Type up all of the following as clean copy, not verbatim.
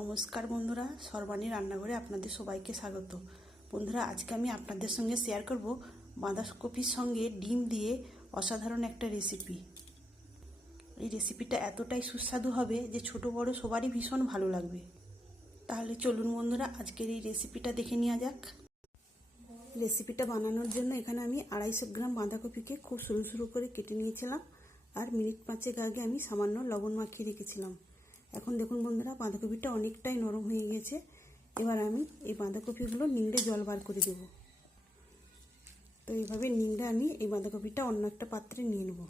নমস্কার বন্ধুরা, সর্বাণী রান্নাঘরে আপনাদের সবাইকে স্বাগত। বন্ধুরা, আজকে আমি আপনাদের সঙ্গে শেয়ার করব বাঁধাকপির সঙ্গে ডিম দিয়ে অসাধারণ একটা রেসিপি। এই রেসিপিটা এতটাই সুস্বাদু হবে যে ছোট বড় সবারই ভীষণ ভালো লাগবে। তাহলে চলুন বন্ধুরা, আজকের এই রেসিপিটা দেখে নেওয়া যাক। রেসিপিটা বানানোর জন্য এখানে আমি 250 গ্রাম বাঁধাকপিকে খুব সরু সরু করে কেটে নিয়েছিলাম, আর মিনিট 5 আগে আমি সামান্য লবণ মাখিয়ে রেখেছিলাম। এখন দেখুন বন্ধুরা, বাঁধাকপিটা অনেকটাই নরম হয়ে গেছে। এবার আমি এই বাঁধাকপিগুলো নিংড়ে জল বার করে দেব। তো এইভাবে নিংড়ে আমি এই বাঁধাকপিটা অন্য একটা পাত্রে নিয়ে নেব।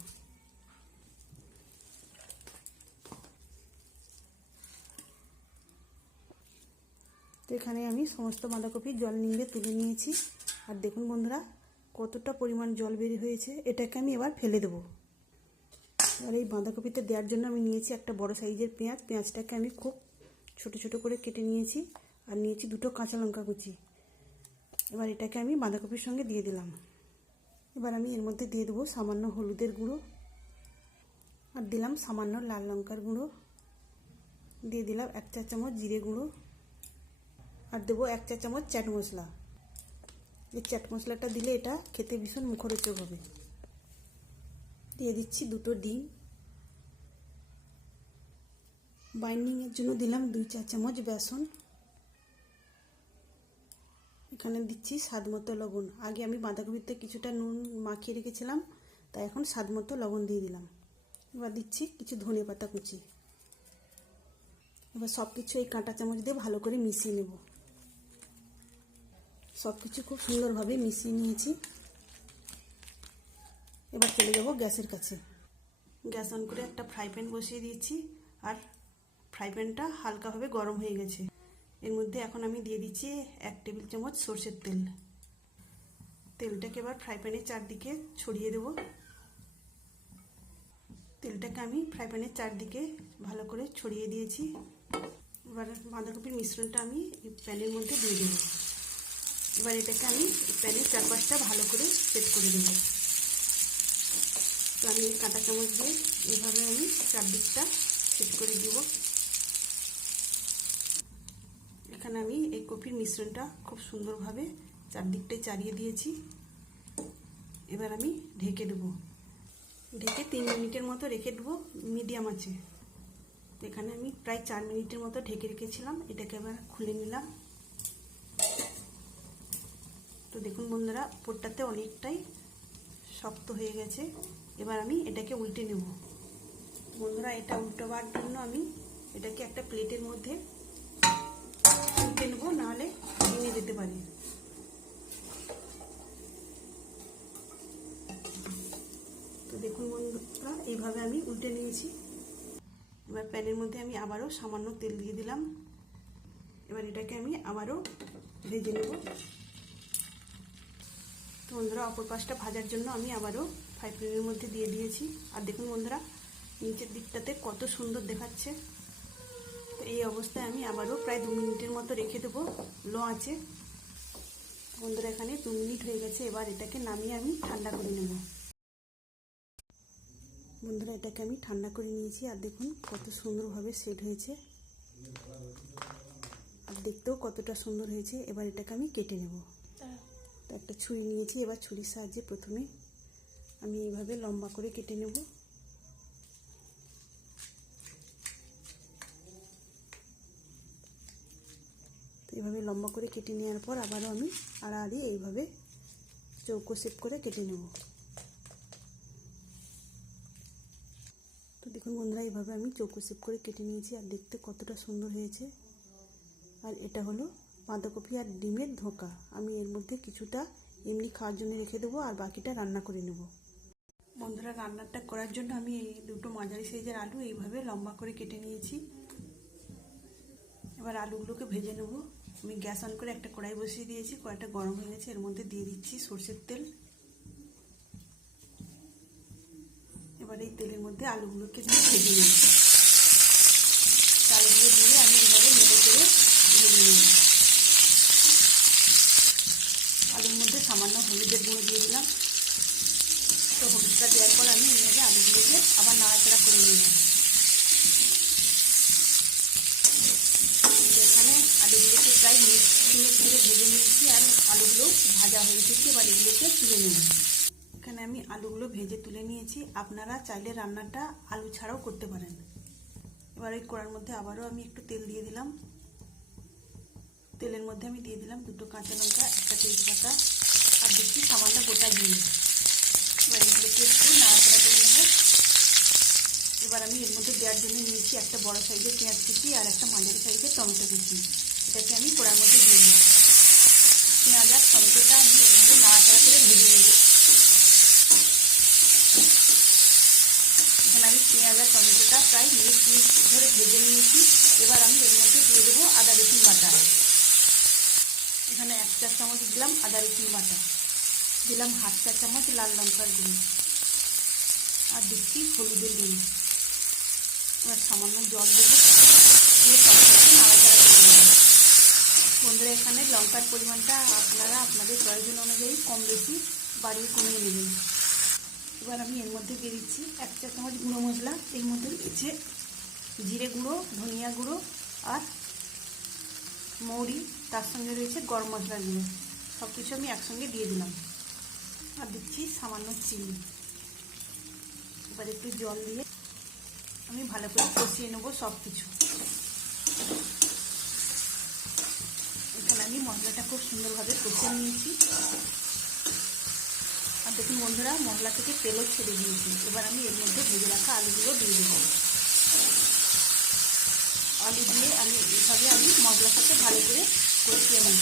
তো এখানে আমি সমস্ত বাঁধাকপির জল নিংড়ে তুলে নিয়েছি। আর দেখুন বন্ধুরা, কতটা পরিমাণ জল বের হয়েছে। এটাকে আমি এবার ফেলে দেবো। আর এই বাঁধাকপিতে দেওয়ার জন্য আমি নিয়েছি একটা বড় সাইজের পেঁয়াজ। পেঁয়াজটাকে আমি খুব ছোট ছোট করে কেটে নিয়েছি, আর নিয়েছি 2টো কাঁচা লঙ্কা কুচি। এবার এটাকে আমি বাঁধাকপির সঙ্গে দিয়ে দিলাম। এবার আমি এর মধ্যে দিয়ে দেবো সামান্য হলুদের গুঁড়ো, আর দিলাম সামান্য লাল লঙ্কার গুঁড়ো, দিয়ে দিলাম 1 চা চামচ জিরে গুঁড়ো, আর দেবো 1 চা চামচ চাট মশলা। এই চাট মশলাটা দিলে এটা খেতে ভীষণ মুখরোচক হবে। দিয়ে দিচ্ছি 2টো ডিম। বাইন্ডিংয়ের জন্য দিলাম 2 চা চামচ বেসন। এখানে দিচ্ছি স্বাদ মতো লবণ। আগে আমি বাঁধাকপিতে কিছুটা নুন মাখিয়ে রেখেছিলাম, তাই এখন স্বাদ মতো লবণ দিয়ে দিলাম। এবার দিচ্ছি কিছু ধনেপাতা কুচি। এবার সব কিছু এই কাঁটা চামচ দিয়ে ভালো করে মিশিয়ে নেব। সব কিছু খুব সুন্দরভাবে মিশিয়ে নিয়েছি। এবার চলে যাব গ্যাসের কাছে। গ্যাস অন করে একটা ফ্রাই প্যান বসিয়ে দিয়েছি, আর ফ্রাই প্যানটা হালকাভাবে গরম হয়ে গেছে। এর মধ্যে এখন আমি দিয়ে দিচ্ছি 1 টেবিল চামচ সরষের তেল। তেলটাকে এবার ফ্রাই প্যানের চারদিকে ছড়িয়ে দেব। তেলটাকে আমি ফ্রাই প্যানের চারদিকে ভালো করে ছড়িয়ে দিয়েছি। এবার বাঁধাকপির মিশ্রণটা আমি এই প্যানের মধ্যে দিয়ে দেব। এবার এটাকে আমি প্যানের চারপাশটা ভালো করে সেট করে দেব। তো আমি কাঁটা চামচ দিয়ে এইভাবে আমি চারদিকটা সেট করে দিব। এখানে আমি এই কপির মিশ্রণটা খুব সুন্দরভাবে চারদিকটাই চারিয়ে দিয়েছি। এবার আমি ঢেকে দেবো। ঢেকে 3 মিনিটের মতো রেখে দেবো মিডিয়াম আঁচে। এখানে আমি প্রায় 4 মিনিটের মতো ঢেকে রেখেছিলাম। এটাকে এবার খুলে নিলাম। তো দেখুন বন্ধুরা, উপরটাতে অনেকটাই শক্ত হয়ে গেছে। এবার আমি এটাকে উল্টে নেব। বন্ধুরা, এটা উল্টোবার জন্য আমি এটাকে একটা প্লেটের মধ্যে উল্টে নেবো, নাহলে ভেঙে যেতে পারে। তো দেখুন বন্ধুরা, এইভাবে আমি উল্টে নিয়েছি। এবার প্যানের মধ্যে আমি আবারও সামান্য তেল দিয়ে দিলাম। এবার এটাকে আমি আবারও ভেজে নেব। তো বন্ধুরা, অপর পাশটা ভাজার জন্য আমি আবারও ফ্রাই প্যানের মধ্যে দিয়ে দিয়েছি। আর দেখুন বন্ধুরা, নিচের দিকটাতে কত সুন্দর দেখাচ্ছে। তো এই অবস্থায় আমি আবারও প্রায় 2 মিনিটের মতো রেখে দেবো লো আঁচে। বন্ধুরা, এখানে 2 মিনিট হয়ে গেছে। এবার এটাকে নামিয়ে আমি ঠান্ডা করে নেব। বন্ধুরা, এটাকে আমি ঠান্ডা করে নিয়েছি, আর দেখুন কত সুন্দরভাবে সেট হয়েছে, আর দেখতেও কতটা সুন্দর হয়েছে। এবার এটাকে আমি কেটে নেব। তো একটা ছুরি নিয়েছি। এবার ছুরির সাহায্যে প্রথমে আমি এইভাবে লম্বা করে কেটে নেব। তো এইভাবে লম্বা করে কেটে নেওয়ার পর আবারও আমি আড়াআড়ি এইভাবে চৌকো শেপ করে কেটে নেব। তো দেখুন বন্ধুরা, এইভাবে আমি চৌকো শেপ করে কেটে নিয়েছি, আর দেখতে কতটা সুন্দর হয়েছে। আর এটা হলো বাঁধাকপি আর ডিমের ধোঁকা। আমি এর মধ্যে কিছুটা এমনি খাওয়ার জন্য রেখে দেবো, আর বাকিটা রান্না করে নেব। বন্ধুরা, রান্নাটা করার জন্য আমি এই 2টো মাঝারি সাইজের আলু এইভাবে লম্বা করে কেটে নিয়েছি। এবার আলুগুলোকে ভেজে নেব। আমি গ্যাস অন করে একটা কড়াই বসিয়ে দিয়েছি। কড়াইটা গরম হয়ে গেছে। এর মধ্যে দিয়ে দিচ্ছি সরষের তেল। এবার এই তেলের মধ্যে আলুগুলোকে দিয়ে ভেজে নেব। আলুগুলো দিয়ে আমি এইভাবে নেড়ে করে ভেজে নেব। আলুর মধ্যে সামান্য হলুদের গুঁড়ো দিয়ে দিলাম। তো হলুদটা দেওয়ার পর আমি এইভাবে আলুগুলোকে আবার নাড়াচাড়া করে নিলাম। মিনিট ধরে ভেজে নিয়েছি আর আলুগুলো ভাজা হয়ে গেছে। এবার এগুলোকে তুলে নেব। এখানে আমি আলুগুলো ভেজে তুলে নিয়েছি। আপনারা চাইলে রান্নাটা আলু ছাড়াও করতে পারেন। এবার এই কড়ার মধ্যে আবারও আমি একটু তেল দিয়ে দিলাম। তেলের মধ্যে আমি দিয়ে দিলাম 2টো কাঁচা লঙ্কা, 1টা তেজপাতা আর 2টি সামান্য গোটা জিরে। এবার এগুলোকে একটু নাড়াচাড়া করে নেব। এবার আমি এর মধ্যে দেওয়ার জন্য নিয়েছি একটা বড় সাইজের পেঁয়াজ কুচি আর একটা মাঝারি সাইজের টমেটো কুচি। এটাকে আমি কড়ার মধ্যে দিয়ে নেব। পেঁয়াজ আর টমেটোটা আমি এর মধ্যে নাড়াচাড়া করে ভেজে নেব। এখানে আমি পেঁয়াজ আর টমেটোটা প্রায় মিনিট ধরে ভেজে নিয়েছি। এবার আমি এর মধ্যে দিয়ে দেবো আদা রসুন বাটা। এখানে 1 চা চামচ দিলাম আদা রসুন বাটা, দিলাম 1/2 চা চামচ লাল লঙ্কার গুঁড়ো আর দিচ্ছি হলুদের গুঁড়ো। এবার সামান্য জল দেবো, দিয়ে সবকিছু নাড়াচাড়া করে দেবো। বন্ধুরা, এখানে লঙ্কার পরিমাণটা আপনারা আপনাদের প্রয়োজন অনুযায়ী কম বেশি বাড়িয়ে কমিয়ে নেবেন। এবার আমি এর মধ্যে দিয়ে দিচ্ছি 1 চা চামচ গুঁড়ো মশলা। এর মধ্যে রয়েছে জিরে গুঁড়ো, ধনিয়া গুঁড়ো আর মৌরি, তার সঙ্গে রয়েছে গরম মশলার গুঁড়ো। সব কিছু আমি একসঙ্গে দিয়ে দিলাম আর দিচ্ছি সামান্য চিনি। এবার একটু জল দিয়ে আমি ভালো করে কষিয়ে নেবো সব কিছু। এখানে আমি মশলাটা খুব সুন্দরভাবে কষিয়ে নিয়েছি। আর দেখুন বন্ধুরা, মশলা থেকে তেলও ছেড়ে দিয়েছি। এবার আমি এর মধ্যে ভেজে রাখা আলুগুলো দিয়ে দেবো। আলু দিয়ে আমি এইভাবে মশলার সাথে ভালো করে কষিয়ে নেব।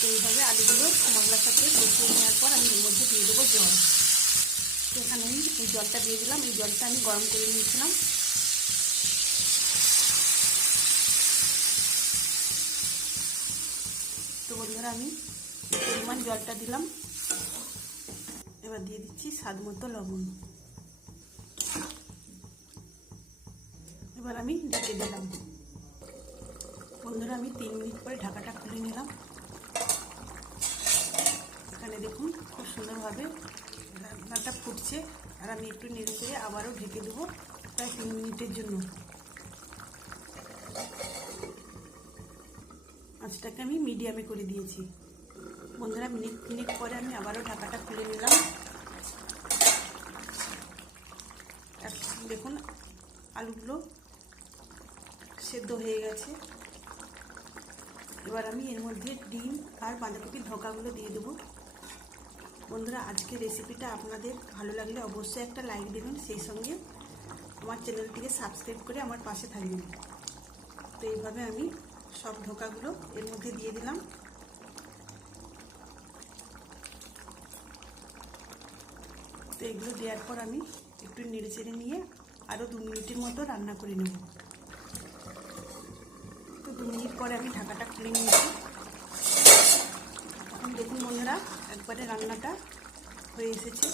তো এইভাবে আলুগুলো মশলার সাথে কষিয়ে নেওয়ার পর আমি এর মধ্যে দিয়ে দেবো জল। তো এখানে আমি এই জলটা দিয়ে দিলাম। এই জলটা আমি গরম করে নিয়েছিলাম। তো বন্ধুরা, আমি পরিমাণ জলটা দিলাম। এবার দিয়ে দিচ্ছি স্বাদ মতো লবণ। এবার আমি ঢেকে দিলাম। বন্ধুরা, আমি 3 মিনিট পরে ঢাকাটা খুলে নিলাম। এখানে দেখুন খুব সুন্দরভাবে রান্নাটা ফুটছে। আর আমি একটু নেড়ে চেড়ে আবারও ঢেকে দেবো প্রায় 3 মিনিটের জন্য। আঁচটাকে আমি মিডিয়ামে করে দিয়েছি। বন্ধুরা, মিনিট পরে আমি আবারও ঢাকাটা খুলে নিলাম। দেখুন আলুগুলো সেদ্ধ হয়ে গেছে। এবার আমি এর মধ্যে ডিম আর বাঁধাকপির ধোকাগুলো দিয়ে দেবো। বন্ধুরা, আজকের রেসিপিটা আপনাদের ভালো লাগলে অবশ্যই একটা লাইক দেবেন, সেই সঙ্গে আমার চ্যানেলটিকে সাবস্ক্রাইব করে আমার পাশে থাকবেন। তো এইভাবে আমি সব ধোকাগুলো এর মধ্যে দিয়ে দিলাম। তো এগুলো দেওয়ার পর আমি একটু নেড়ে চেড়ে নিয়ে আরও 2 মিনিটের মতো রান্না করে নেব। তো 2 মিনিট পরে আমি ঢাকাটা খুলে নিয়েছি। এখন দেখুন বন্ধুরা, একবারে রান্নাটা হয়ে এসেছে।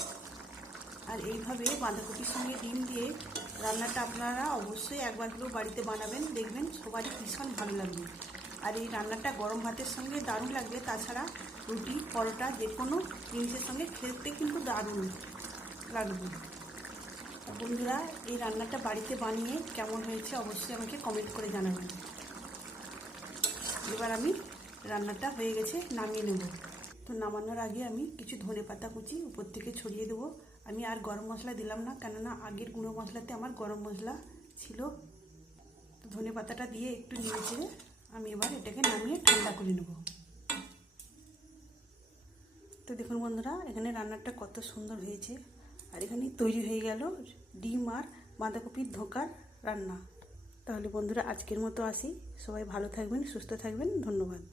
আর এইভাবে বাঁধাকপির সঙ্গে ডিম দিয়ে রান্নাটা আপনারা অবশ্যই একবার হলেও বাড়িতে বানাবেন, দেখবেন সবারই ভীষণ ভালো লাগবে। আর এই রান্নাটা গরম ভাতের সঙ্গে দারুণ লাগবে। তাছাড়া রুটি, পরোটা যে কোনো জিনিসের সঙ্গে খেতে কিন্তু দারুণ লাগবে। বন্ধুরা, এই রান্নাটা বাড়িতে বানিয়ে কেমন হয়েছে অবশ্যই আমাকে কমেন্ট করে জানাবেন। এবার আমি রান্নাটা হয়ে গেছে, নামিয়ে নেব। তো নামানোর আগে আমি কিছু ধনেপাতা কুচি উপর থেকে ছড়িয়ে দেবো। আমি আর গরম মশলা দিলাম না, কেননা আগের গুঁড়ো মশলাতে আমার গরম মশলা ছিল। তো ধনেপাতাটা দিয়ে একটু নেড়ে চেড়ে আমি এবার এটাকে নামিয়ে ঠান্ডা করে নেব। তো দেখুন বন্ধুরা, এখানে রান্নাটা কত সুন্দর হয়েছে। আর এখানে তৈরি হয়ে গেল ডিম আর বাঁধাকপির ধোকার রান্না। তাহলে বন্ধুরা, আজকের মতো আসি। সবাই ভালো থাকবেন, সুস্থ থাকবেন। ধন্যবাদ।